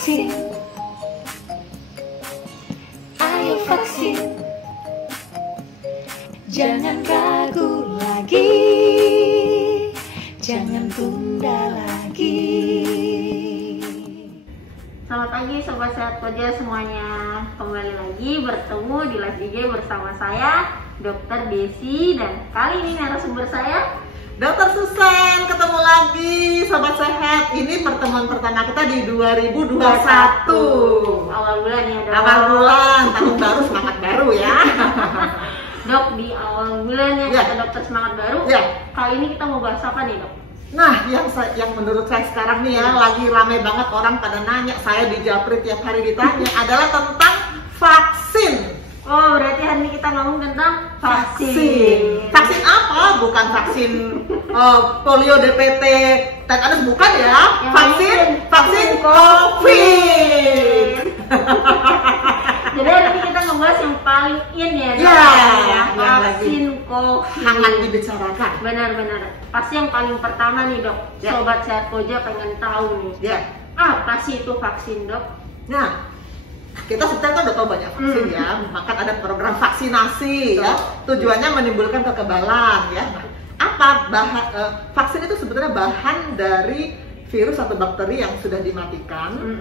vaksin. Ayo vaksin. Jangan ragu lagi. Jangan tunda lagi. Selamat pagi Sobat Sehat Koja semuanya. Kembali lagi bertemu di Live DJ bersama saya Dr. Desi. Dan kali ini narasumber saya Dr. Susan. Ketemu lagi Sobat Sehat. Ini pertemuan pertama kita di 2021. Awal bulan ya dok. Awal bulan, tahun baru, semangat baru ya. Dok, di awal bulan ya, Ya. kata dokter semangat baru. Ya. Kali ini kita mau bahas apa nih dok? Nah, yang menurut saya sekarang nih ya, lagi rame banget orang pada nanya, saya di Japri tiap hari ditanya, adalah tentang vaksin. Oh, berarti hari ini kita ngomong tentang vaksin. Vaksin apa? Bukan vaksin polio, DPT, tetanus, bukan ya. Vaksin COVID. Jadi hari ini kita ngebahas yang paling in ya dok. Ya, yang vaksin COVID. hangat dibicarakan. Benar-benar. Pasti yang paling pertama nih dok, Ya. Sobat Sehat Koja pengen tahu nih. Ya. Apa sih itu vaksin dok? Nah, kita sebenarnya kan udah tahu banyak vaksin ya, bahkan ada program vaksinasi ya, tujuannya menimbulkan kekebalan ya. Nah, apa vaksin itu sebenarnya bahan dari virus atau bakteri yang sudah dimatikan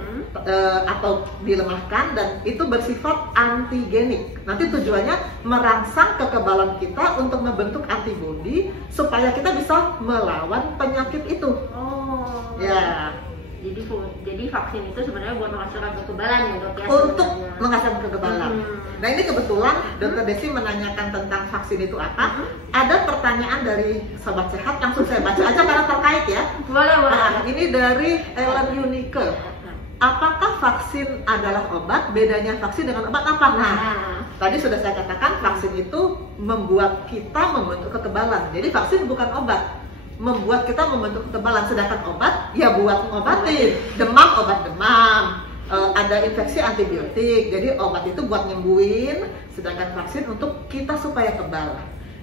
atau dilemahkan, dan itu bersifat antigenik. Nanti tujuannya merangsang kekebalan kita untuk membentuk antibodi supaya kita bisa melawan penyakit itu. Oh. Ya. Jadi vaksin itu sebenarnya buat menghasilkan kekebalan ya dok ya? Untuk sebenarnya. menghasilkan kekebalan. Nah, ini kebetulan Dr. Desi menanyakan tentang vaksin itu apa. Ada pertanyaan dari Sobat Sehat, langsung saya baca aja karena terkait ya. Boleh. Ini dari Ellen Unike. Apakah vaksin adalah obat? Bedanya vaksin dengan obat apa? Nah, tadi sudah saya katakan vaksin itu membuat kita membentuk kekebalan. Jadi vaksin bukan obat, membuat kita membentuk kekebalan. Sedangkan obat ya buat ngobatin demam, obat demam, ada infeksi antibiotik. Jadi obat itu buat nyembuhin, sedangkan vaksin untuk kita supaya kebal.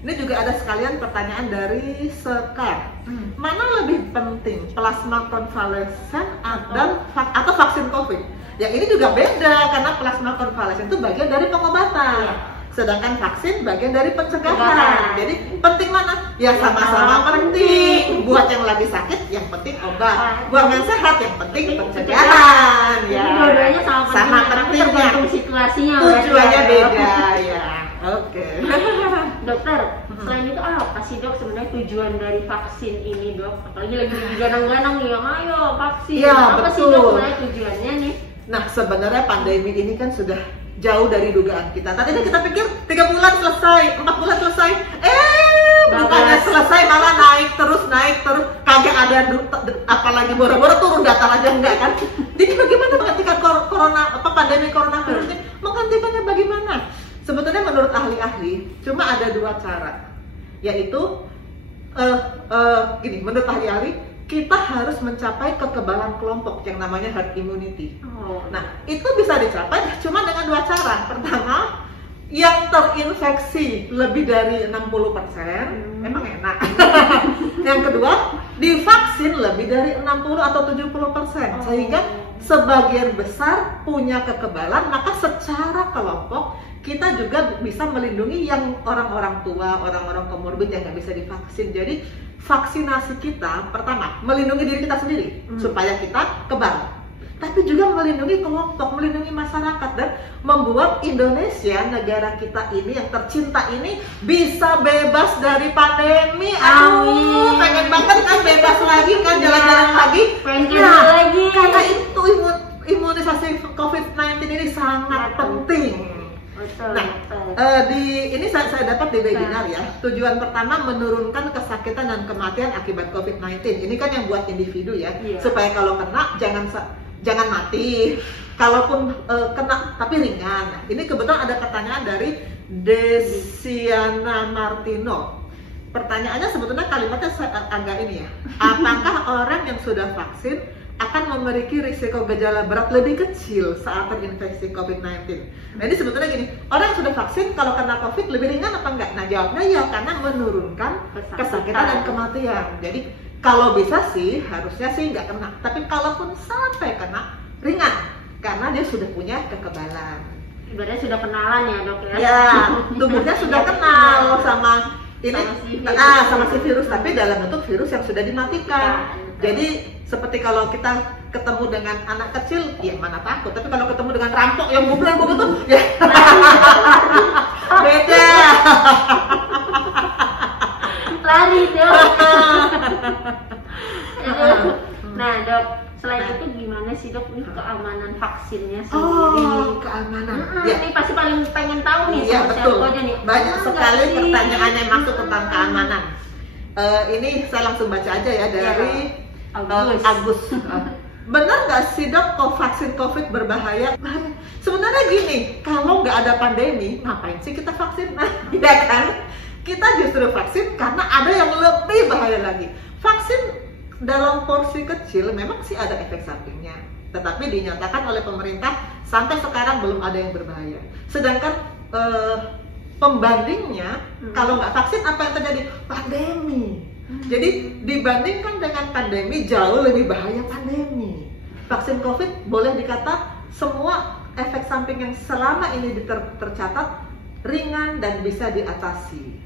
Ini juga ada sekalian pertanyaan dari Sekar. Mana lebih penting, plasma konvalesen atau vaksin COVID? Ya ini juga beda, karena plasma konvalesen itu bagian dari pengobatan. Sedangkan vaksin bagian dari pencegahan. Jadi penting mana? Ya sama-sama penting. Buat yang lagi sakit, yang penting obat. Buat yang sehat, yang penting pencegahan. Jadi Ya. dua-duanya sama pentingnya. tergantung situasinya. Tujuannya berarti ya, beda Dok. ya. Oke. Dokter, selain itu apa sih dok sebenarnya tujuan dari vaksin ini dok? Apalagi lagi digadang-gadang nih yang ayo vaksin. Ya, Apa sih betul. dok sebenarnya tujuannya nih? Nah, sebenarnya pandemi ini kan sudah jauh dari dugaan kita. Tadinya kita pikir 3 bulan selesai, 4 bulan selesai. Bukannya selesai, malah naik terus. Kagak ada apalagi boro-boro turun datar aja enggak kan? Jadi bagaimana menghentikan pandemi coronavirus ini? Menghentikannya bagaimana? Sebetulnya menurut ahli-ahli cuma ada 2 cara. Yaitu gini, menurut ahli-ahli kita harus mencapai kekebalan kelompok yang namanya herd immunity. Nah, itu bisa dicapai cuma dengan 2 cara. Pertama, yang terinfeksi lebih dari 60%, memang enak. Yang kedua, divaksin lebih dari 60 atau 70%, sehingga sebagian besar punya kekebalan, maka secara kelompok kita juga bisa melindungi yang orang-orang tua, orang-orang komorbid yang nggak bisa divaksin. Jadi vaksinasi kita pertama melindungi diri kita sendiri supaya kita kebal, tapi juga melindungi kelompok, melindungi masyarakat, dan membuat Indonesia, negara kita ini yang tercinta ini bisa bebas dari pandemi. Aduh, pengen banget kan bebas lagi kan, jalan-jalan lagi. Lagi. Karena itu imunisasi COVID-19 ini sangat penting. Betul. Ini saya dapat di webinar ya. Tujuan pertama menurunkan kesakitan dan kematian akibat COVID-19. Ini kan yang buat individu ya, supaya kalau kena jangan mati. Kalaupun kena tapi ringan. Nah, ini kebetulan ada pertanyaan dari Desiana Martino. Pertanyaannya sebetulnya kalimatnya agak ini ya. Apakah orang yang sudah vaksin akan memiliki risiko gejala berat lebih kecil saat terinfeksi COVID-19? Nah, ini sebetulnya gini, orang yang sudah vaksin kalau kena COVID lebih ringan apa enggak? Nah, jawabnya ya, karena menurunkan kesakitan dan kematian. Jadi kalau bisa sih harusnya sih nggak kena, tapi kalaupun sampai kena ringan. karena dia sudah punya kekebalan. Ibaratnya sudah kenalan ya dok ya? Ya, tubuhnya sudah kenal sama ini, sama si virus, tapi dalam bentuk virus yang sudah dimatikan. Jadi seperti kalau kita ketemu dengan anak kecil, ya mana takut. Tapi kalau ketemu dengan rampok yang bubul-bubul tuh, ya beda. Lari dok. Nah dok, selain itu gimana sih dok ini keamanan vaksinnya sendiri? Oh, keamanan. Ya. Ini pasti paling pengen tahu nih. Iya betul. Nih. Banyak sekali pertanyaan yang masuk tentang keamanan. Ini saya langsung baca aja ya dari Agus. Benar nggak sih dok, vaksin COVID berbahaya? Sebenarnya gini, kalau nggak ada pandemi, ngapain sih kita vaksin? Ya kan? Kita justru vaksin karena ada yang lebih bahaya lagi. Vaksin dalam porsi kecil memang sih ada efek sampingnya, tetapi dinyatakan oleh pemerintah sampai sekarang belum ada yang berbahaya. Sedangkan pembandingnya, kalau nggak vaksin apa yang terjadi? Pandemi. Jadi dibandingkan dengan pandemi jauh lebih bahaya pandemi. Vaksin COVID boleh dikata semua efek samping yang selama ini tercatat ringan dan bisa diatasi.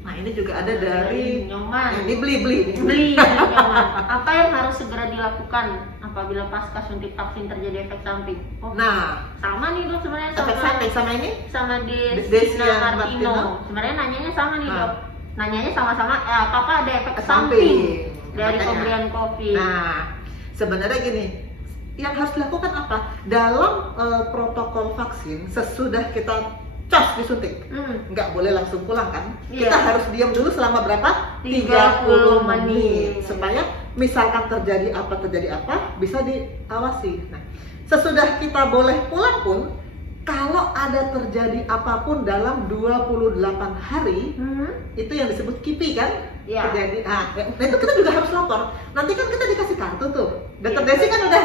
Nah ini juga ada dari Nyoman. Ini beli Nyoman. Apa yang harus segera dilakukan apabila pasca suntik vaksin terjadi efek samping? Oh, nah sama nih dok sebenarnya efek samping sama ini sama Desina Martino. Sebenarnya nanyanya sama nih dok. Nanyanya sama-sama apakah ada efek samping dari makanya pemberian COVID? Nah sebenarnya gini, yang harus dilakukan apa? Dalam protokol vaksin sesudah kita cas disuntik, nggak boleh langsung pulang kan? Kita harus diam dulu selama berapa? 30 menit supaya misalkan terjadi apa bisa diawasi. Nah, sesudah kita boleh pulang pun, kalau ada terjadi apapun dalam 28 hari, itu yang disebut KIPI kan? Terjadi. Nah, itu kita juga harus lapor. Nanti kan kita dikasih kartu tuh. Dokter Desi kan udah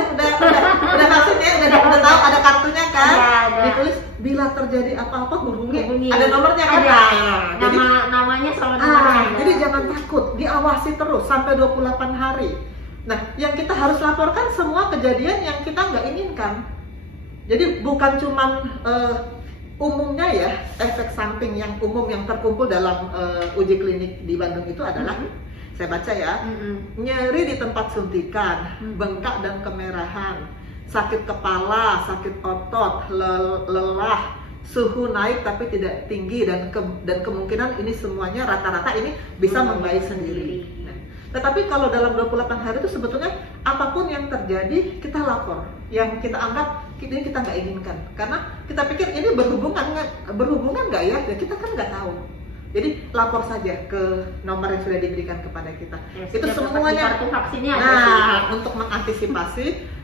vaksin ya, udah tahu ada kartunya kan? Ditulis bila terjadi apa-apa hubungi. Ada nomornya kan? Namanya sama nomornya. Jadi jangan takut, diawasi terus sampai 28 hari. Nah, yang kita harus laporkan semua kejadian yang kita nggak inginkan. Jadi bukan cuman umumnya ya, efek samping yang umum yang terkumpul dalam uji klinik di Bandung itu adalah saya baca ya, nyeri di tempat suntikan, bengkak dan kemerahan, sakit kepala, sakit otot, lelah, suhu naik tapi tidak tinggi dan kemungkinan ini semuanya rata-rata ini bisa membaik sendiri. Nah, tetapi kalau dalam 28 hari itu sebetulnya apapun yang terjadi kita lapor, yang kita anggap ini kita nggak inginkan, karena kita pikir ini berhubungan nggak ya? Ya kita kan nggak tahu. Jadi lapor saja ke nomor yang sudah diberikan kepada kita. Ya, itu semuanya. Kartu vaksinnya Untuk mengantisipasi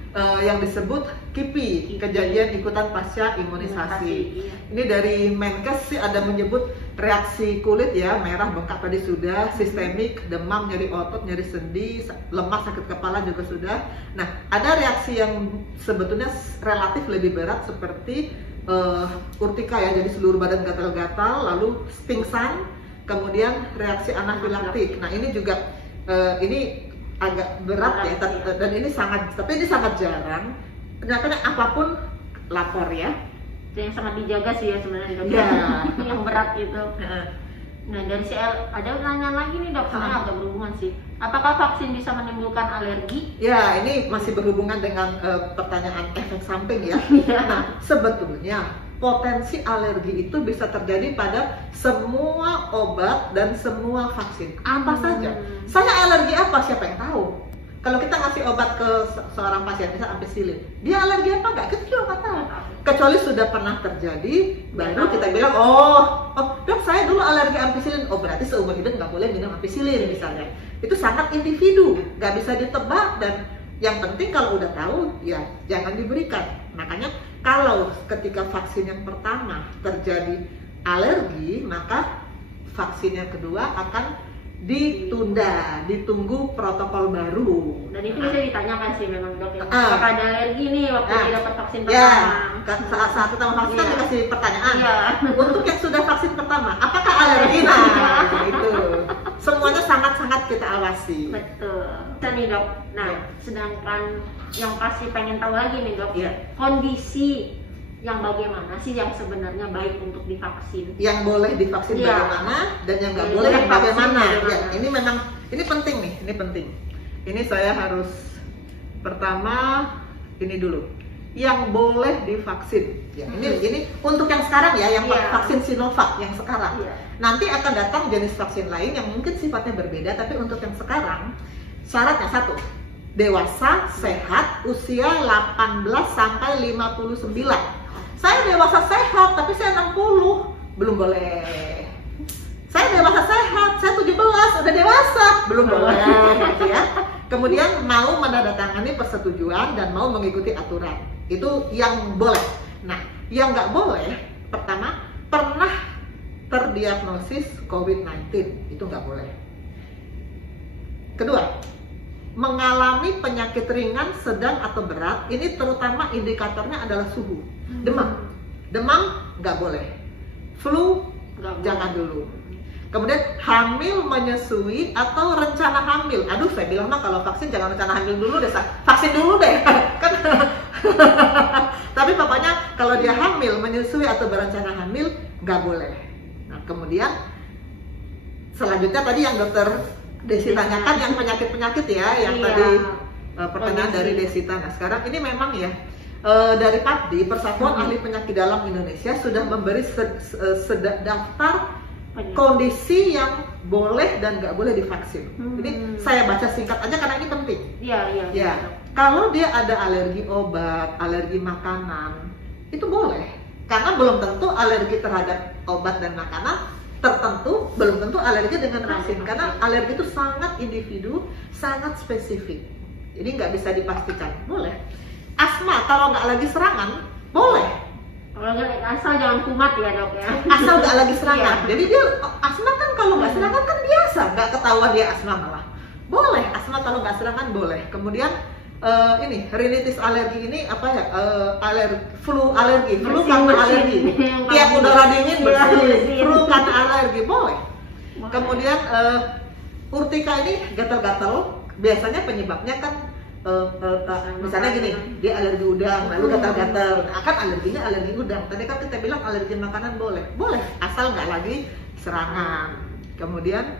yang disebut KIPI, kejadian ikutan pasca imunisasi. Ini dari Menkes sih ada menyebut reaksi kulit ya, merah, bengkak tadi sudah, sistemik, demam, nyeri otot, nyeri sendi, lemas, sakit kepala juga sudah. Nah, ada reaksi yang sebetulnya relatif lebih berat seperti urtika ya, jadi seluruh badan gatal-gatal, lalu pingsan, kemudian reaksi anafilaktik. Nah, ini juga ini agak berat ya, dan ini sangat jarang. Ternyata apapun lapor ya. Itu yang sangat dijaga sih ya sebenarnya dok. Yang berat itu. Nah dari CL ada pertanyaan lagi nih dok, sebenarnya agak berhubungan sih. Apakah vaksin bisa menimbulkan alergi? Ya ini masih berhubungan dengan pertanyaan efek samping ya. Nah sebetulnya potensi alergi itu bisa terjadi pada semua obat dan semua vaksin. Apa saja. Saya alergi apa? Siapa yang tahu? Kalau kita ngasih obat ke seorang pasien, misalnya ampicillin, dia alergi apa enggak? Kita juga nggak tahu. Kecuali sudah pernah terjadi, baru kita bilang, oh dok saya dulu alergi ampicillin. Oh berarti seumur hidup nggak boleh minum ampicillin misalnya. Itu sangat individu, nggak bisa ditebak, dan yang penting kalau udah tahu ya jangan diberikan. Makanya kalau ketika vaksin yang pertama terjadi alergi, maka vaksin yang kedua akan ditunda, ditunggu protokol baru. Dan itu bisa ditanyakan sih memang dok ya. Apakah ada alergi nih waktu dia dapat vaksin pertama? Saat pertama vaksin kan dikasih pertanyaan. Untuk yang sudah vaksin pertama, apakah alergi? Nah, itu semuanya sangat-sangat kita awasi. Betul. Dan nih dok, nah Ya. sedangkan yang pasti pengen tahu lagi nih dok, Ya. kondisi yang bagaimana sih yang sebenarnya baik untuk divaksin? Yang boleh divaksin Ya. bagaimana dan yang nggak Yang boleh boleh divaksin bagaimana. bagaimana. Ya, ini memang ini penting nih, ini penting. Ini saya harus pertama ini dulu. Yang boleh divaksin. Ya, ini untuk yang sekarang ya, yang Ya. vaksin Sinovac yang sekarang. Iya. Nanti akan datang jenis vaksin lain yang mungkin sifatnya berbeda, tapi untuk yang sekarang syaratnya satu, dewasa, sehat, usia 18 sampai 59. Saya dewasa sehat, tapi saya 60, belum boleh. Saya dewasa sehat, saya 17, udah dewasa, belum boleh, gitu ya. Kemudian mau menandatangani persetujuan dan mau mengikuti aturan, itu yang boleh. Nah, yang nggak boleh, pertama, pernah terdiagnosis COVID-19, itu nggak boleh. Kedua, mengalami penyakit ringan, sedang atau berat, ini terutama indikatornya adalah suhu. Demam nggak boleh, flu Nggak boleh. jangan dulu. Kemudian hamil menyusui atau rencana hamil. Aduh, saya bilang mah kalau vaksin jangan rencana hamil dulu deh, vaksin dulu deh. Kan? Tapi pokoknya kalau dia hamil, menyusui atau berencana hamil nggak boleh. Nah, kemudian selanjutnya tadi yang dokter Desi tanyakan yang penyakit-penyakit ya, yang Iya. tadi pertanyaan Kondisi. dari Desita. Nah, sekarang ini memang ya dari PAPDI, Persatuan Ahli Penyakit Dalam Indonesia sudah memberi daftar kondisi yang boleh dan nggak boleh divaksin. Ini saya baca singkat aja karena ini penting. Iya, iya. Ya, kalau dia ada alergi obat, alergi makanan, itu boleh. Karena belum tentu alergi terhadap obat dan makanan tertentu, belum tentu alergi dengan vaksin. Karena alergi itu sangat individu, sangat spesifik. Jadi nggak bisa dipastikan. Boleh. Asma kalau nggak lagi serangan, boleh. Kalau nggak asal jangan kumat ya dok ya. Asal nggak lagi serangan. Iya. Jadi dia asma kan kalau nggak serangan kan biasa, nggak ketahuan dia asma malah. Boleh, asma kalau nggak serangan boleh. Kemudian ini rinitis alergi ini apa ya? Flu alergi, flu karena alergi. Tiap udara dingin bersin, flu karena alergi boleh. Kemudian urtika ini gatal-gatal, biasanya penyebabnya kan misalnya gini, dia alergi udang, lalu gatal-gatal. Nah, kan alerginya alergi udang. Tadi kan kita bilang alergi makanan boleh, asal nggak lagi serangan. Kemudian,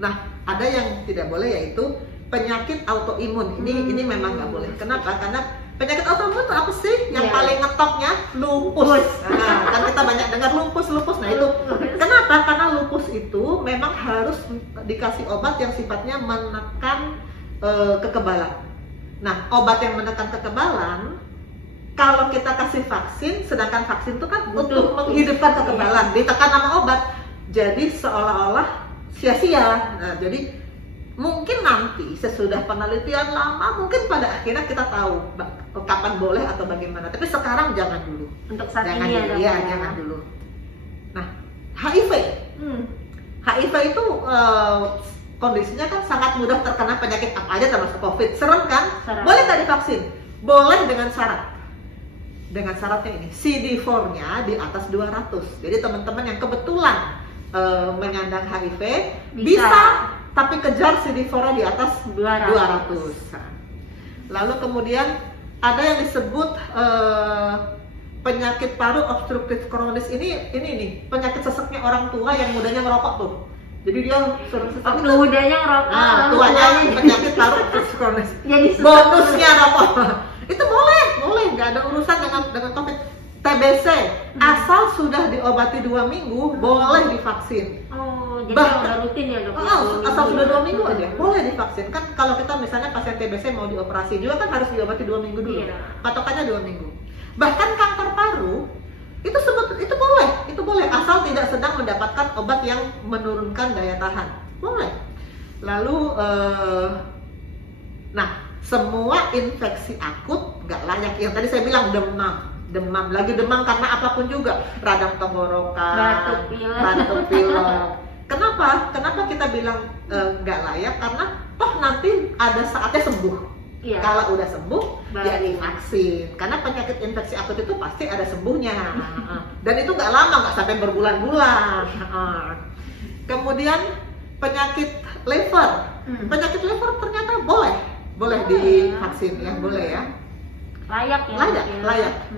nah ada yang tidak boleh yaitu penyakit autoimun. Ini memang nggak boleh. Kenapa? Karena penyakit autoimun itu apa sih? Yang paling ngetopnya lupus. Nah, kan kita banyak dengar lupus. Nah itu kenapa? Karena lupus itu memang harus dikasih obat yang sifatnya menekan kekebalan. Nah, obat yang menekan kekebalan, kalau kita kasih vaksin, sedangkan vaksin itu kan untuk menghidupkan kekebalan, ditekan sama obat, jadi seolah-olah sia-sia. Nah, jadi mungkin nanti sesudah penelitian lama, mungkin pada akhirnya kita tahu kapan boleh atau bagaimana. Tapi sekarang jangan dulu. Untuk saat Jangan ini dulu, ya dok. jangan dulu. Nah, HIV. HIV itu kondisinya kan sangat mudah terkena penyakit apa aja termasuk COVID. Serem kan? Serem. Boleh nggak divaksin? Boleh dengan syarat. Dengan syaratnya ini, CD4-nya di atas 200. Jadi teman-teman yang kebetulan menyandang HIV bisa, tapi kejar CD4-nya di atas 200. Lalu kemudian ada yang disebut penyakit paru obstruktif kronis. Ini nih penyakit seseknya orang tua yang mudanya ngerokok tuh. Jadi dia Waktu mudanya ngerokok, nah, tuanya penyakit paru obstruktif kronis. Jadi Bonusnya rokok. Itu boleh, nggak ada urusan dengan COVID. TBC asal sudah diobati 2 minggu boleh divaksin. Oh, jadi Bahkan- udah rutin ya dok? Asal sudah 2 minggu aja boleh divaksin. Kan kalau kita misalnya pasien TBC mau dioperasi juga kan harus diobati 2 minggu dulu. Iya. Patokannya 2 minggu. Bahkan kanker paru itu boleh asal tidak sedang mendapatkan obat yang menurunkan daya tahan. Boleh. Lalu nah, semua infeksi akut nggak layak. Yang tadi saya bilang demam lagi demam karena apapun juga, radang tenggorokan, batuk pilek. Kenapa kita bilang nggak layak? Karena toh nanti ada saatnya sembuh. Iya. Kalau udah sembuh, Baik. ya divaksin. Karena penyakit infeksi akut itu pasti ada sembuhnya. Dan itu nggak lama, nggak sampai berbulan-bulan. Kemudian penyakit liver. Penyakit liver ternyata boleh divaksin ya, boleh ya. Layak ya.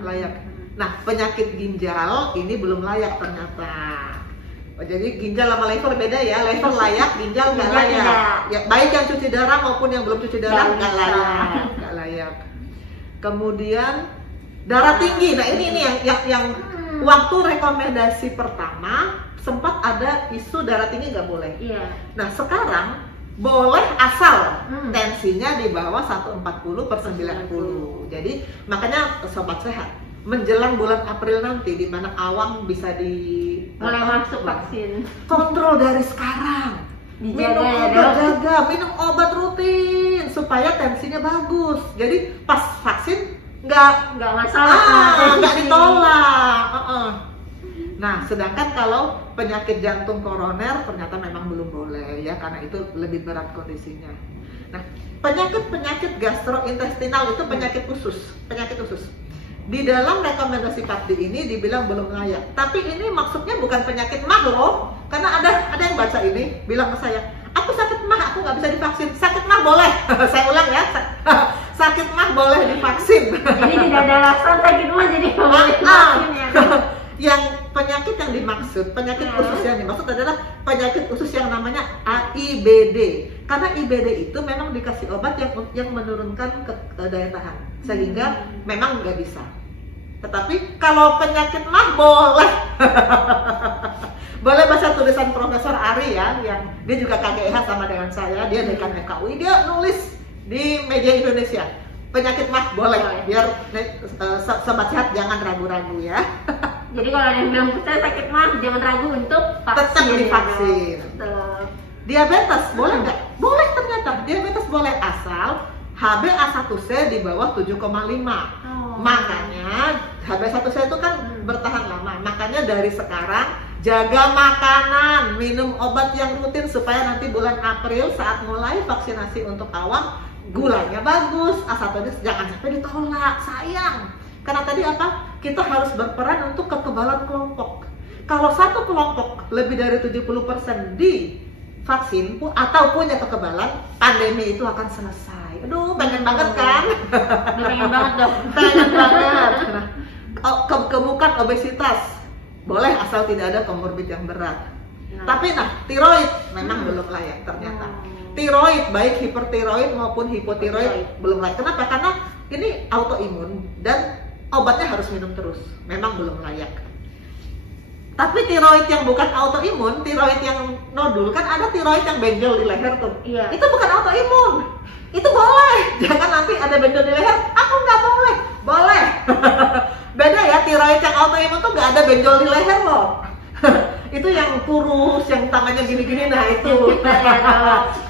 Layak. Nah, penyakit ginjal ini belum layak ternyata. Jadi ginjal sama liver beda ya. Liver layak, ginjal nggak layak. Ya, baik yang cuci darah maupun yang belum cuci darah nggak layak. Kemudian darah tinggi. Nah, ini yang waktu rekomendasi pertama sempat ada isu darah tinggi nggak boleh. Iya. Nah, sekarang boleh asal tensinya di bawah 140/90. Jadi makanya sobat sehat, menjelang bulan April nanti di mana awam bisa mulai masuk vaksin. Kontrol dari sekarang. Dijaga minum obat rutin supaya tensinya bagus. Jadi pas vaksin nggak masalah. Nggak ditolak. Nah, sedangkan kalau penyakit jantung koroner ternyata memang belum boleh ya, karena itu lebih berat kondisinya. Nah, penyakit gastrointestinal itu penyakit khusus. Di dalam rekomendasi PAPDI ini dibilang belum layak. Tapi ini maksudnya bukan penyakit MAH loh. Karena ada yang baca ini bilang ke saya, aku sakit MAH, aku nggak bisa divaksin. Sakit MAH boleh. Saya ulang ya, sakit MAH boleh divaksin. Jadi tidak ada alasan sakit MAH jadi nggak boleh divaksin ya. Yang penyakit yang dimaksud, penyakit khusus yang dimaksud adalah penyakit khusus yang namanya AIBD. Karena IBD itu memang dikasih obat yang menurunkan daya tahan, sehingga memang nggak bisa. Tetapi kalau penyakit MAH boleh. Boleh baca tulisan Profesor Ari ya, yang dia juga KGH sama dengan saya, dia dekan FKUI, dia nulis di media Indonesia. Penyakit MAH boleh, biar sobat sehat jangan ragu-ragu ya. Jadi kalau ada yang bilang saya sakit MAH, jangan ragu untuk vaksin. Tetap divaksin. Diabetes boleh nggak? Boleh ternyata. Diabetes boleh asal HbA1c di bawah 7,5. Makanya HbA1c itu kan bertahan lama. Makanya dari sekarang jaga makanan, minum obat yang rutin supaya nanti bulan April saat mulai vaksinasi untuk awam gulanya bagus, A1nya jangan sampai ditolak, sayang. Karena tadi apa? Kita harus berperan untuk kekebalan kelompok. Kalau satu kelompok lebih dari 70% divaksin atau punya kekebalan, pandemi itu akan selesai. Aduh, pengen banget kan? Pengen banget dong. Pengen banget. Kemukan obesitas boleh asal tidak ada komorbid yang berat. Tapi tiroid memang belum layak ternyata. Tiroid baik hipertiroid maupun hipotiroid belum layak. Kenapa? Karena ini autoimun dan obatnya harus minum terus. Memang belum layak. Tapi tiroid yang bukan autoimun, tiroid yang nodul, kan ada tiroid yang benjol di leher tuh. Iya. Itu bukan autoimun. Itu boleh. Jangan nanti ada benjol di leher, aku nggak boleh. Boleh. Beda ya, tiroid yang autoimun tuh nggak ada benjol di leher loh. Itu yang kurus, yang tangannya gini-gini, nah itu.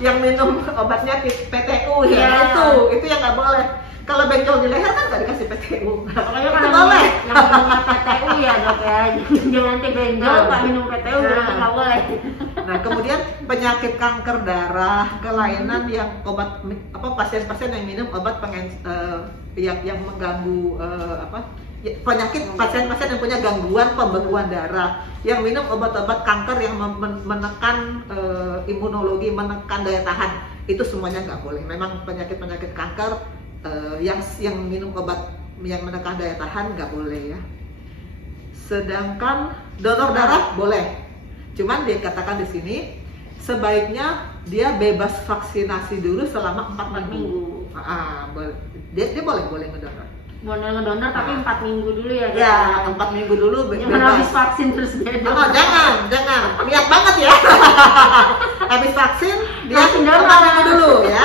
Yang minum obatnya PTU ya, itu yang nggak boleh. Kalau benjol di leher kan nggak dikasih PTU. Pokoknya kalau boleh. Yang minum PTU ya dok ya, jangan nanti benjol nggak minum PTU berarti nggak boleh. Nah kemudian penyakit kanker darah, kelainan yang obat pasien-pasien yang minum obat yang mengganggu penyakit pasien-pasien yang punya gangguan pembekuan darah, yang minum obat-obat kanker yang menekan imunologi, menekan daya tahan, itu semuanya nggak boleh. Memang penyakit-penyakit kanker yang minum obat yang menekan daya tahan nggak boleh ya. Sedangkan donor darah boleh, cuman dikatakan di sini sebaiknya dia bebas vaksinasi dulu selama 4 minggu. Dia boleh ngedonor. Boleh ngedonor tapi 4 minggu dulu ya. Ya, 4 minggu dulu bebas. Jangan habis vaksin terus dia donor. Jangan. Lihat banget ya. Habis vaksin dia 4 donor. minggu dulu ya.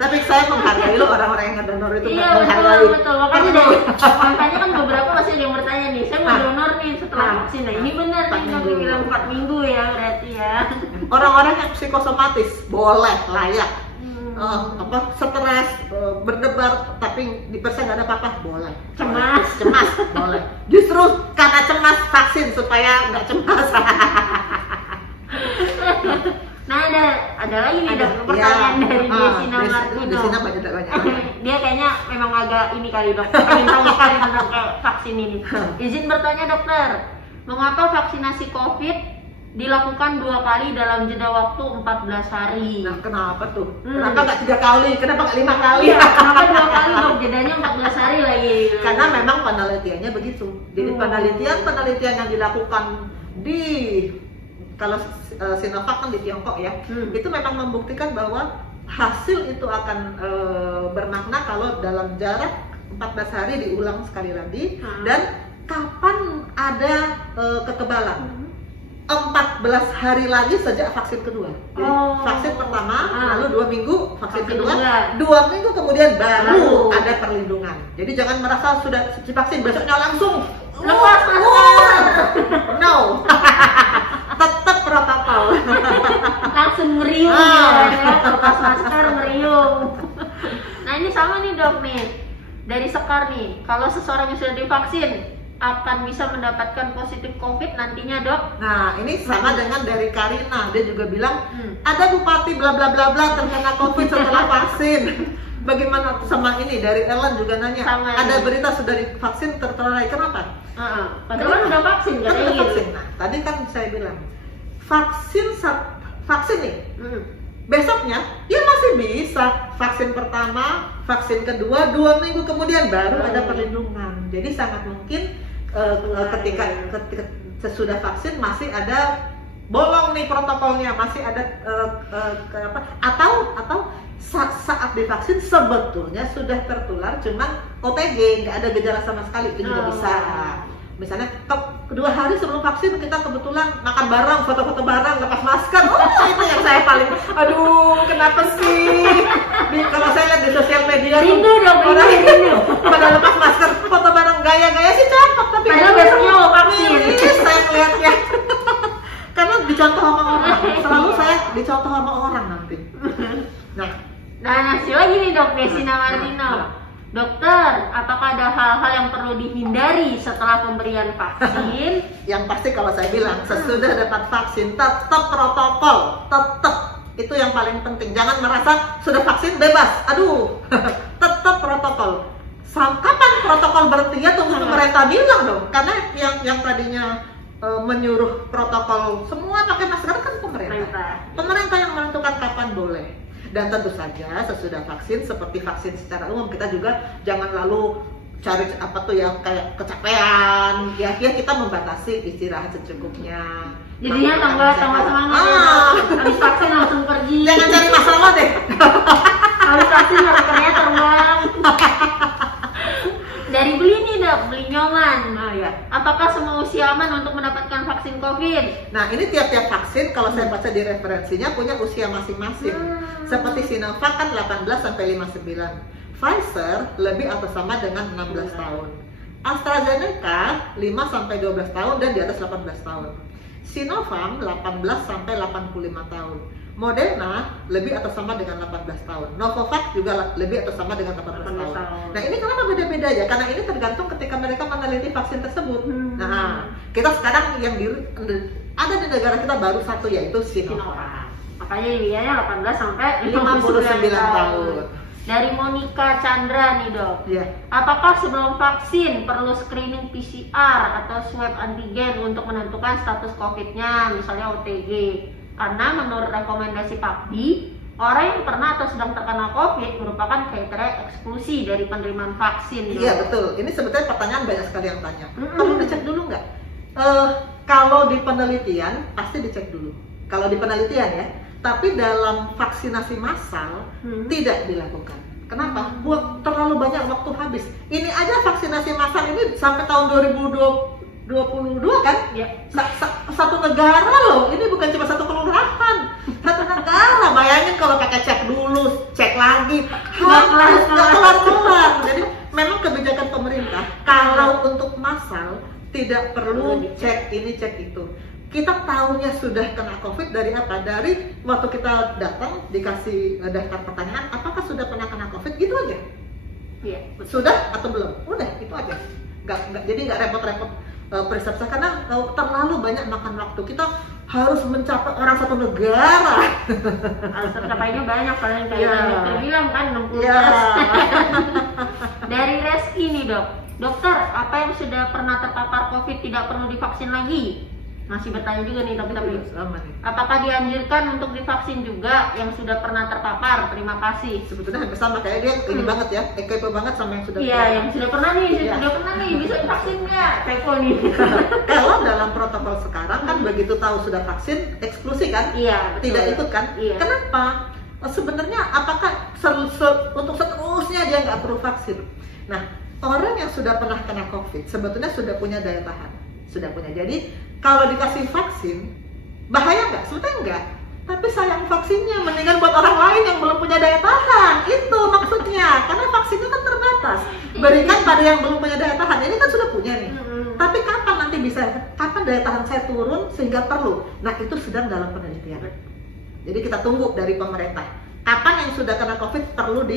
Tapi saya menghargai lo orang-orang yang ngedonor itu. Iya betul. Makanya kan beberapa masih ada yang bertanya nih, saya mau donor nih setelah vaksin. Nah ini benar nih yang bilang 4 minggu ya berarti ya. Orang-orang yang psikosomatis boleh, layak. Stres, berdebar tapi di persen nggak ada apa-apa, boleh. Cemas boleh. Justru karena cemas vaksin supaya nggak cemas. Nah ada lagi nih dok pertanyaan dari Desina Martudo. Desina banyak. Dia kayaknya memang agak ini kali dok, pengen tahu sekali tentang vaksin ini. Izin bertanya dokter, mengapa vaksinasi COVID dilakukan 2 kali dalam jeda waktu 14 hari. Nah, kenapa tuh? Kenapa nggak 3 kali? Kenapa nggak 5 kali? Iya, kenapa 2 kali dok? Jedanya 14 hari lagi. Karena memang penelitiannya begitu. Jadi penelitian yang dilakukan di kalau Sinovac kan di Tiongkok ya, itu memang membuktikan bahwa hasil itu akan bermakna kalau dalam jarak 14 hari diulang sekali lagi, dan kapan ada kekebalan 14 hari lagi sejak vaksin kedua. Jadi vaksin pertama, lalu 2 minggu vaksin kedua, 2 minggu kemudian baru ada perlindungan. Jadi jangan merasa sudah divaksin besoknya langsung lepas masker. No. Tetap protokol. Langsung ngeriung ya, lepas masker ngeriung. Nah ini sama nih dok nih, dari Sekar nih, kalau seseorang yang sudah divaksin akan bisa mendapatkan positif COVID nantinya dok? Nah ini sama dengan dari Karina, dia juga bilang ada bupati bla bla bla bla terkena COVID setelah vaksin. Bagaimana sama ini dari Ellen juga nanya, sama ada ini. Berita sudah divaksin terterai, kenapa? Padahal udah vaksin Kan kan? udah vaksin. Nah tadi kan saya bilang vaksin nih, besoknya ya masih bisa vaksin pertama, vaksin kedua, 2 minggu kemudian baru ada perlindungan. Jadi sangat mungkin ketika sesudah vaksin masih ada bolong nih protokolnya, masih ada atau saat divaksin sebetulnya sudah tertular, cuman OTG nggak ada gejala sama sekali, itu juga bisa. Misalnya kedua hari sebelum vaksin kita kebetulan makan bareng, foto-foto bareng, lepas masker, itu yang saya paling, aduh kenapa sih? Kalau saya lihat di sosial media Rindu dong, orang rindu. pada lepas masker, foto bareng, gaya-gaya sih cakep, tapi Padahal besoknya mau vaksin. saya melihatnya. Karena dicontoh sama orang, selalu saya dicontoh sama orang nanti. Nah masih lagi nih dok, Desina Martino. Dokter, apakah ada hal-hal yang perlu dihindari setelah pemberian vaksin? Yang pasti kalau saya bilang sesudah dapat vaksin tetap protokol, tetap itu yang paling penting. Jangan merasa sudah vaksin bebas, aduh, tetap protokol. Kapan protokol berhentinya tunggu pemerintah bilang dong, karena yang tadinya menyuruh protokol semua pakai masker kan pemerintah yang menentukan kapan boleh. Dan tentu saja sesudah vaksin, seperti vaksin secara umum, kita juga jangan lalu cari apa tuh yang kayak kecapean. Ya kita membatasi istirahat secukupnya. Jadinya tambah semangat. Habis vaksin langsung pergi. Jangan cari masalah deh. Habis vaksin makannya terbang. Dari Beli nih dok, Beli Nyoman. Apakah semua usia aman untuk mendapatkan vaksin COVID? Nah ini tiap-tiap vaksin kalau saya baca di referensinya punya usia masing-masing. Seperti Sinovac kan 18 sampai 59. Pfizer lebih atau sama dengan 16 tahun. AstraZeneca 5 sampai 12 tahun dan di atas 18 tahun. Sinovac 18 sampai 85 tahun. Moderna lebih atau sama dengan 18 tahun. Novavax juga lebih atau sama dengan 18 tahun. Nah ini kenapa beda-beda ya? Karena ini tergantung ketika mereka meneliti vaksin tersebut. Nah kita sekarang yang ada di negara kita baru satu, yaitu Sinovac. Makanya biayanya 18 sampai 59 tahun. Dari Monica Chandra nih dok, apakah sebelum vaksin perlu screening PCR atau swab antigen untuk menentukan status COVID-nya, misalnya OTG? Karena menurut rekomendasi PAPDI, orang yang pernah atau sedang terkena COVID merupakan kriteria eksklusi dari penerimaan vaksin. Iya betul, ini sebetulnya pertanyaan banyak sekali yang tanya. Perlu dicek dulu nggak? Kalau di penelitian pasti dicek dulu. Kalau di penelitian ya, tapi dalam vaksinasi massal tidak dilakukan. Kenapa? Buat terlalu banyak waktu habis. Ini aja vaksinasi massal ini sampai tahun 2022 kan? Ya. Satu negara loh, ini bukan cuma satu kelurahan, satu negara. Bayangin kalau pakai cek dulu, cek lagi, nggak kelar-kelar. Jadi memang kebijakan pemerintah kalau untuk massal tidak perlu cek ini cek itu. Kita tahunya sudah kena COVID dari apa? Dari waktu kita datang dikasih daftar pertanyaan, apakah sudah pernah kena COVID? Gitu aja. Iya. Sudah atau belum? Udah, itu aja. Jadi nggak repot-repot periksa karena terlalu banyak makan waktu. Kita harus mencapai orang satu negara. Harus tercapainya banyak, kalian kayak terbilang kan 60. Dari Reski nih dok. Dokter, apa yang sudah pernah terpapar COVID tidak perlu divaksin lagi? Masih bertanya juga nih tapi sama nih. apakah dianjurkan untuk divaksin juga yang sudah pernah terpapar? Terima kasih. Sebetulnya hampir sama kayak dia ini banget ya, kepo banget sama yang sudah Iya, pernah. yang sudah pernah nih, Iya. sudah pernah nih, bisa divaksin nggak? Kepo nih. Kalau dalam protokol sekarang kan begitu tahu sudah vaksin eksklusi kan? Iya, betul. Tidak ikut kan? Iya. Kenapa? Sebenarnya apakah untuk seterusnya dia nggak perlu vaksin? Nah, orang yang sudah pernah kena COVID sebetulnya sudah punya daya tahan, sudah punya. Jadi kalau dikasih vaksin bahaya nggak? Sebetulnya enggak. Tapi sayang vaksinnya, mendingan buat orang lain yang belum punya daya tahan. Itu maksudnya, karena vaksinnya kan terbatas. Berikan pada yang belum punya daya tahan. Ini kan sudah punya nih. Tapi kapan nanti kapan daya tahan saya turun sehingga perlu? Nah, itu sedang dalam penelitian. Jadi kita tunggu dari pemerintah. Kapan yang sudah kena COVID perlu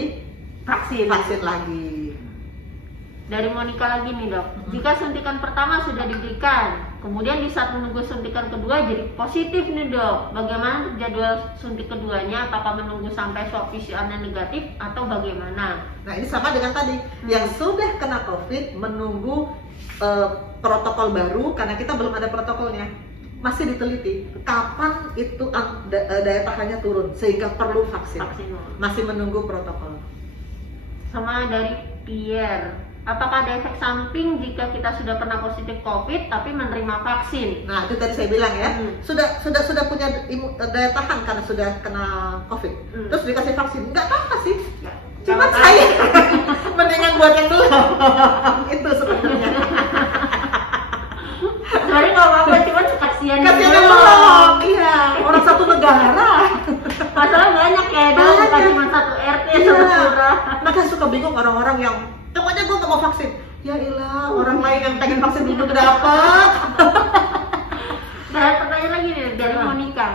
Vaksin. vaksin lagi. Dari Monica lagi nih dok, jika suntikan pertama sudah diberikan, kemudian di saat menunggu suntikan kedua jadi positif nih dok, bagaimana jadwal suntik keduanya? Apakah menunggu sampai swab PCR-nya negatif atau bagaimana? Nah, ini sama dengan tadi, yang sudah kena COVID menunggu protokol baru karena kita belum ada protokolnya. Masih diteliti kapan itu daya tahannya turun sehingga perlu vaksin. Masih menunggu protokol. Sama dari Pierre, apakah ada efek samping jika kita sudah pernah positif COVID tapi menerima vaksin? Nah, itu tadi saya bilang ya, sudah punya daya tahan karena sudah kena COVID. Terus dikasih vaksin, nggak apa-apa sih. Cuma saya mendingan buat yang belum. Itu sebenarnya. Sebenarnya nggak apa-apa, cuma kasihan yang Kasihan yang belum. Iya, orang satu negara. Masalah banyak ya, dong, bukan cuma satu RT, satu lurah. Makanya suka bingung orang-orang yang pokoknya gue nggak mau vaksin. Ya ilah, orang lain yang pengen vaksin belum dapat. Dan pertanyaan lagi nih dari Monica.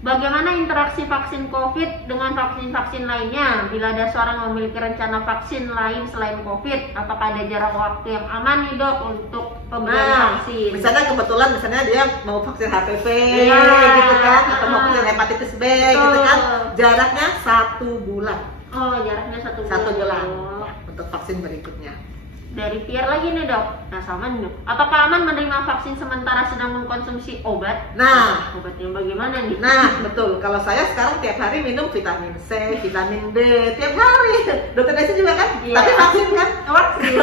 Bagaimana interaksi vaksin COVID dengan vaksin-vaksin lainnya? Bila ada seorang yang memiliki rencana vaksin lain selain COVID, apakah ada jarak waktu yang aman nih dok untuk pemberian vaksin? Misalnya kebetulan dia mau vaksin HPV, Iya. gitu kan, atau mau vaksin hepatitis B, gitu kan, jaraknya 1 bulan. Oh, jaraknya 1 bulan. 1 bulan Oh. untuk vaksin berikutnya. Dari Pierre lagi nih dok. Nah sama nih dok. Apakah aman menerima vaksin sementara sedang mengkonsumsi obat? Nah, Obatnya bagaimana nih? Nah, betul. Kalau saya sekarang tiap hari minum vitamin C, vitamin D, tiap hari. Dokter Desi juga kan? Iya. Tapi vaksin kan? Vaksin.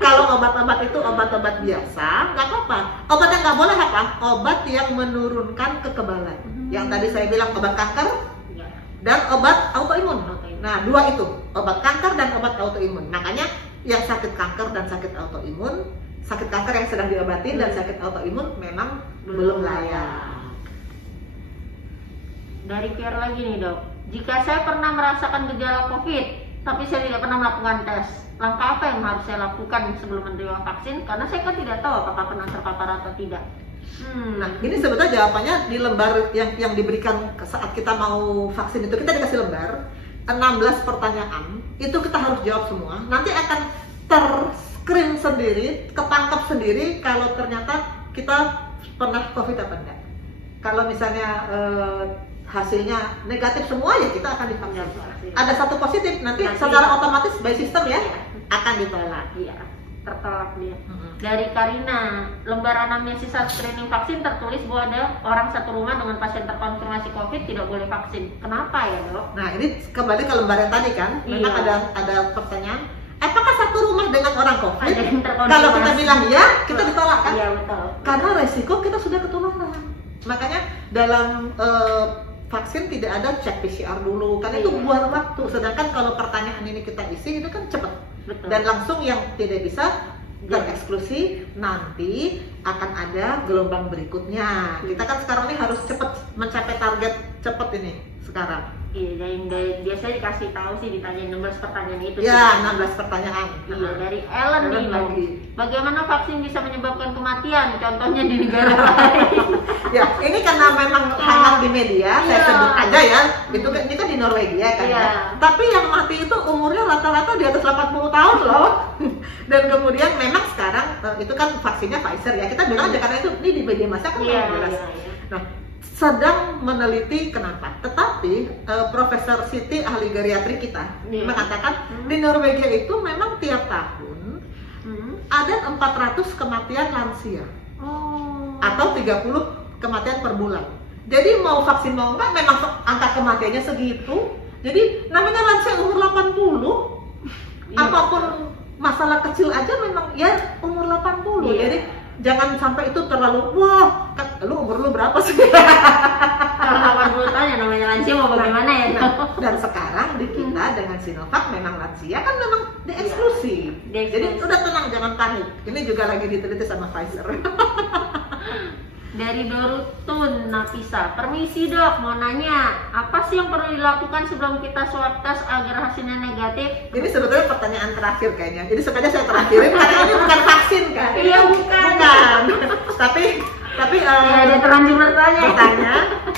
Kalau obat-obat itu obat-obat biasa, nggak apa-apa. Obat yang nggak boleh apa? Obat yang menurunkan kekebalan. Yang tadi saya bilang obat kanker Ya. dan obat autoimun. Autoimun. Nah, 2 itu, obat kanker dan obat autoimun. Makanya yang sakit kanker dan sakit autoimun, sakit kanker yang sedang diobatin dan sakit autoimun memang belum layak. Dari Pierre lagi nih dok. Jika saya pernah merasakan gejala COVID, tapi saya tidak pernah melakukan tes, langkah apa yang harus saya lakukan sebelum menerima vaksin? Karena saya kan tidak tahu apakah pernah terpapar atau tidak. Nah, ini sebetulnya jawabannya di lembar yang diberikan saat kita mau vaksin itu. Kita dikasih lembar 16 pertanyaan, itu kita harus jawab semua. Nanti akan ter-screen sendiri, ketangkap sendiri kalau ternyata kita pernah COVID apa enggak. Kalau misalnya hasilnya negatif semua, ya kita akan divaksin. Ada satu positif, nanti secara otomatis by system ya akan ditolak. Iya, tertolak dia. Dari Karina, lembar anamnesis saat screening vaksin tertulis bahwa ada orang satu rumah dengan pasien terkonfirmasi COVID tidak boleh vaksin. Kenapa ya dok? Nah, ini kembali ke lembar yang tadi kan, memang Iya. ada pertanyaan, apakah satu rumah dengan orang COVID? Ada yang terkonfirmasi. Kalau kita bilang ya, kita ditolak kan? Iya betul. Karena resiko kita sudah ketularan. Makanya dalam vaksin tidak ada cek PCR dulu, karena itu Iya. buang waktu. Sedangkan kalau pertanyaan ini kita isi, itu kan cepat. Betul. Dan langsung yang tidak bisa tereksklusi, nanti akan ada gelombang berikutnya. Kita kan sekarang ini harus cepat mencapai target cepat ini sekarang. Iya, dari biasanya dikasih tahu sih, ditanyain 16 pertanyaan itu. Ya, sih. 16 pertanyaan. Iya, dari Ellen nih Ellen Bang. lagi. Bagaimana vaksin bisa menyebabkan kematian? Contohnya di negara lain. Ya, ini karena memang hangat di media, saya Iya. sebut aja ya. Ini kan di Norwegia kan Iya. ya. Tapi yang mati itu umurnya rata-rata di atas 80 tahun loh. Dan kemudian memang sekarang itu kan vaksinnya Pfizer ya. Kita bilang aja karena itu ini di media massa kan Iya, jelas. iya. Nah, sedang meneliti kenapa. Tetapi Profesor Siti ahli geriatri kita Iya. mengatakan di Norwegia itu memang tiap tahun ada 400 kematian lansia Oh. atau 30 kematian per bulan. Jadi mau vaksin mau enggak, memang angka kematiannya segitu. Jadi namanya lansia umur 80, apapun masalah kecil aja memang ya umur 80. Jadi jangan sampai itu terlalu wah, lu umur lu berapa sih? Kalau 80 tahun ya namanya lansia mau bagaimana ya? Dan sekarang di kita dengan Sinovac memang lansia kan memang dieksklusi. Jadi udah tenang, jangan panik. Ini juga lagi diteliti sama Pfizer. Dari Dorutun Nafisa, permisi dok, mau nanya, apa sih yang perlu dilakukan sebelum kita swab tes agar hasilnya negatif? Ini sebetulnya pertanyaan terakhir kayaknya. Jadi sengaja saya terakhirin karena ini bukan vaksin kan? Iya bukan. Tapi dia terlanjur bertanya.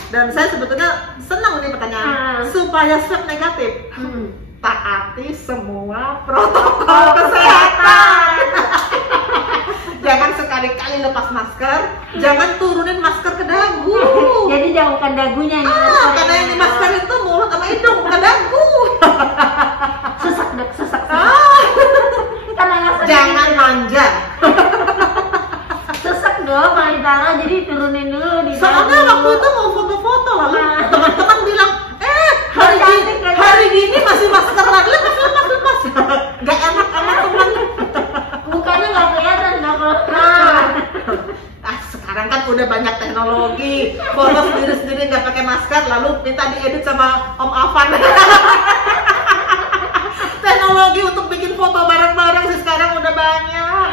Dan saya sebetulnya senang ini pertanyaan. Supaya swab negatif, taati semua protokol kesehatan. Jangan sekali-kali lepas masker, jangan turunin masker ke dagu. Jadi jauhkan dagunya. Karena yang di masker itu mulut sama hidung, bukan dagu. Sesak dok, sesak. Jangan manja. Sesak dok, kalau ditaruh jadi turunin dulu di dagu. Soalnya waktu itu mau foto-foto lalu teman-teman bilang, hari gini masih masker lagi, lepas. Gak enak amat teman. Mukanya nggak kelihatan dok. Sekarang kan udah banyak teknologi, foto sendiri-sendiri nggak pakai masker, lalu minta diedit sama Om Afan. Teknologi untuk bikin foto bareng-bareng sih sekarang udah banyak.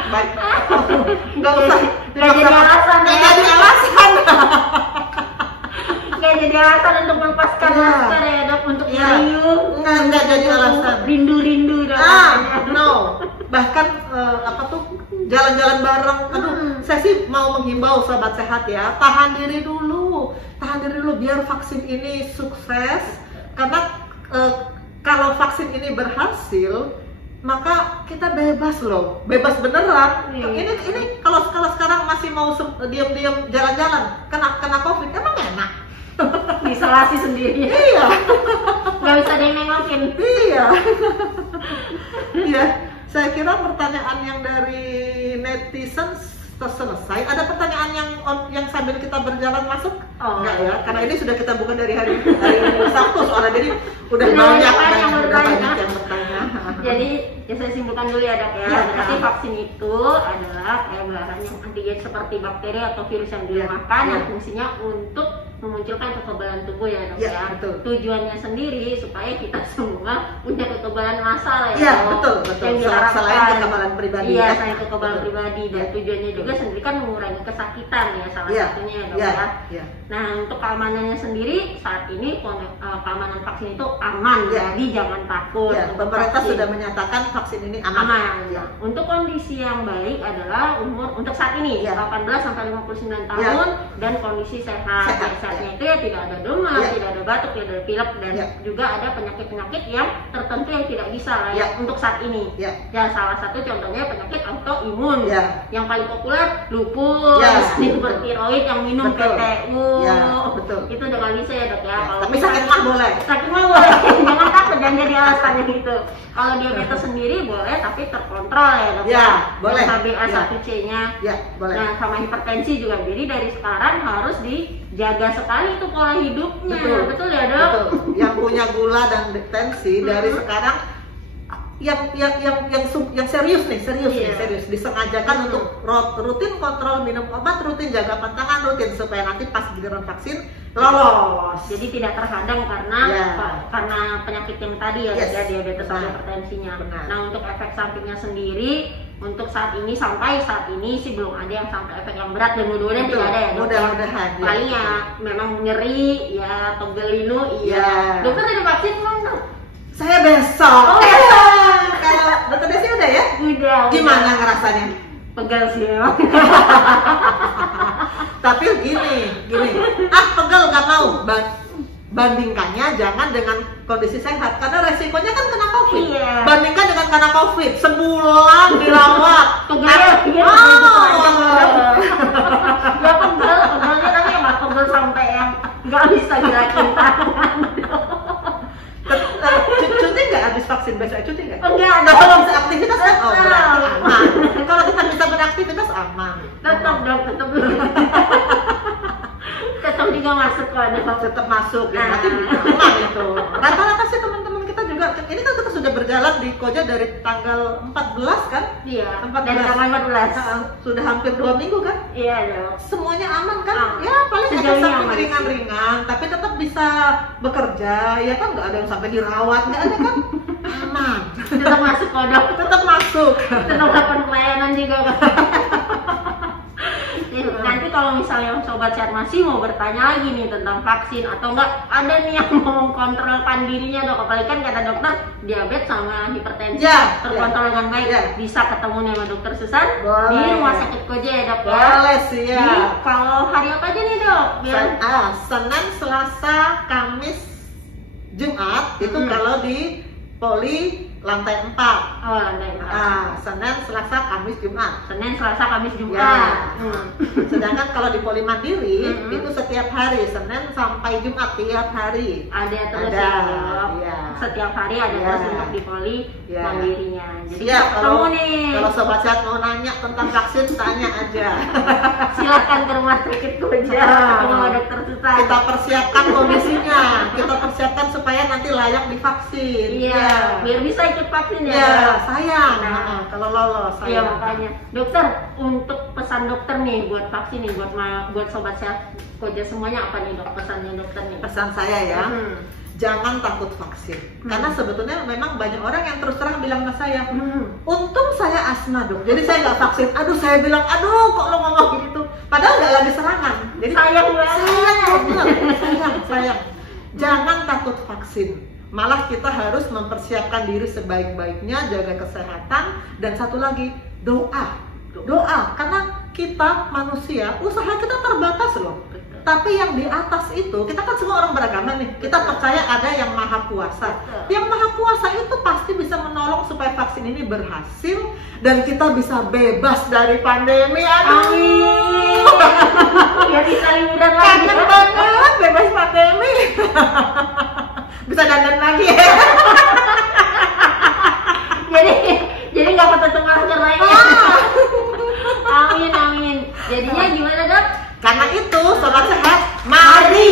Nggak usah. Nggak jadi alasan. Nggak jadi alasan. Nggak jadi alasan untuk melepaskan masker ya dok, untuk meriuh. Nggak jadi alasan. Rindu-rindu dok. No. Bahkan jalan-jalan bareng. Aduh, saya sih mau menghimbau sobat sehat ya, tahan diri dulu biar vaksin ini sukses. Karena kalau vaksin ini berhasil, maka kita bebas loh, bebas beneran. Ini kalau sekarang masih mau diam-diam jalan-jalan, kena COVID, emang enak? Isolasi sendiri. Iya. Nggak bisa ada yang nengokin. Iya. Iya. Saya kira pertanyaan yang dari netizen selesai. Ada pertanyaan yang sambil kita berjalan masuk? Enggak ya, karena ini sudah kita buka dari hari Sabtu soalnya, jadi udah banyak yang bertanya. Jadi ya saya simpulkan dulu ya dok ya. Jadi vaksin itu adalah kayak belahan yang antigen seperti bakteri atau virus yang dimakan yang fungsinya untuk memunculkan kekebalan tubuh ya dok ya. Betul. Tujuannya sendiri supaya kita semua punya kekebalan massal ya. Iya betul. Yang selain kekebalan pribadi. Iya, selain kekebalan pribadi dan tujuannya juga sendiri kan mengurangi kesakitan ya salah satunya ya dok ya. Nah untuk keamanannya sendiri saat ini keamanan vaksin itu aman, jadi jangan takut. Pemerintah sudah menyatakan vaksin ini aman. Untuk kondisi yang baik adalah umur untuk saat ini 18 sampai 59 tahun dan kondisi sehat. Sehatnya itu ya tidak ada demam, tidak ada batuk, tidak ada pilek dan juga ada penyakit-penyakit yang tertentu yang tidak bisa lah ya untuk saat ini. Ya salah satu contohnya penyakit autoimun. Yang paling populer lupus, hipertiroid yang minum PTU. Betul. Itu udah nggak bisa ya dok ya. Tapi sakit mah boleh. Sakit mah boleh. Jangan takut, jangan jadi alasannya gitu. Kalau diabetes sendiri boleh tapi terkontrol ya dok ya. Boleh. HbA1c-nya. Boleh. Nah sama hipertensi juga. Jadi dari sekarang harus dijaga sekali itu pola hidupnya. Betul ya dok. Betul. Yang punya gula dan tensi dari sekarang yang serius nih, disengajakan untuk rutin kontrol minum obat, rutin jaga pantangan, rutin supaya nanti pas giliran vaksin lolos. Jadi tidak terhadang karena penyakit yang tadi ya, diabetes atau hipertensinya. Nah untuk efek sampingnya sendiri untuk sampai saat ini sih belum ada yang sampai efek yang berat dan mudah-mudahan tidak ada ya. Mudah-mudahan. Paling ya memang nyeri ya, pegel linu Dokter ada vaksin belum? Saya besok. Kalau dokter Desi udah ya? Udah. Gimana ngerasanya? Pegel sih memang. Tapi gini. Pegel gak mau. Bandingkannya jangan dengan kondisi sehat karena resikonya kan kena COVID. Bandingkan dengan kena COVID, sebulan dirawat. Pegelnya tapi nggak pegel sampai yang nggak bisa gerakin tangan. Cuti nggak habis vaksin besok? Cuti nggak? Enggak. Nah kalau bisa aktivitas kan berarti aman. Kalau kita bisa beraktivitas aman. Tetap. juga masuk kok, dok. tetap masuk ya, berarti aman itu. Rata-rata sih teman-teman kita juga, ini kan kita sudah berjalan di Koja dari tanggal 14 kan? Iya, 14. dari tanggal 14. Sudah hampir 2 minggu kan? Iya, dok. Semuanya aman kan? Aman. Ya paling ada Sejauh ini sampai aman. ringan-ringan, tapi tetap bisa bekerja, ya kan? Nggak ada yang sampai dirawat, nggak ada kan? Aman. Tetap masuk kok, dok. Tetap masuk. Tetap dapat pelayanan juga kok. Nanti kalau misalnya sobat sehat masih mau bertanya lagi nih tentang vaksin atau enggak ada nih yang mau mengkontrolkan dirinya, dok, apalagi kan kata dokter diabetes sama hipertensi Ya, terkontrol dengan baik, ya. bisa ketemu nih sama dokter Susan Boleh. di rumah sakit Koja ya, dok, ya. Boleh sih ya. Jadi, kalau hari apa aja nih, dok? Biar Senin, Selasa, Kamis, Jumat itu kalau di Poli lantai 4. oh, lantai 4. Senin, Selasa, Kamis, Jumat. Senin, Selasa, Kamis, Jumat. Ya. Sedangkan kalau di Poli Mandiri itu setiap hari, Senin sampai Jumat tiap hari. Ada terus Ada, ya, dok. iya. Setiap hari ada Iya. terus untuk di Poli Iya. Mandirinya. Jadi Siap, ketemu nih. kalau sobat sehat mau nanya tentang vaksin, tanya aja. Silakan ke rumah sakit Koja ketemu sama dokter Susan. Kita persiapkan kondisinya, kita persiapkan supaya nanti layak divaksin. Iya, biar bisa ikut vaksin ya. Ya, Dok? sayang. Nah. Kalau lolos, Iya, sayang. makanya. Dokter, untuk pesan dokter nih buat vaksin nih, buat sobat sehat Koja semuanya apa nih, dok, pesannya dokter nih? Pesan saya ya, jangan takut vaksin. Karena sebetulnya memang banyak orang yang terus terang bilang ke saya, untung saya asma, dok, jadi saya nggak vaksin. Aduh, saya bilang, aduh kok lo ngomong gitu, padahal nggak lagi serangan. Jadi Sayang banget. sayang. Jangan takut vaksin. Malah kita harus mempersiapkan diri sebaik-baiknya, jaga kesehatan, dan satu lagi, doa. Karena kita manusia, usaha kita terbatas loh. Tapi yang di atas itu, kita kan semua orang beragama nih, kita percaya ada yang maha kuasa. Yang maha kuasa itu pasti bisa menolong supaya vaksin ini berhasil dan kita bisa bebas dari pandemi. Aduh. Amin. Ya bisa liburan lagi. Kangen banget bebas pandemi. Bisa dandan lagi ya. jadi nggak ketutup masker lagi. Amin. Jadinya gimana, dok? Karena itu sobat sehat, mari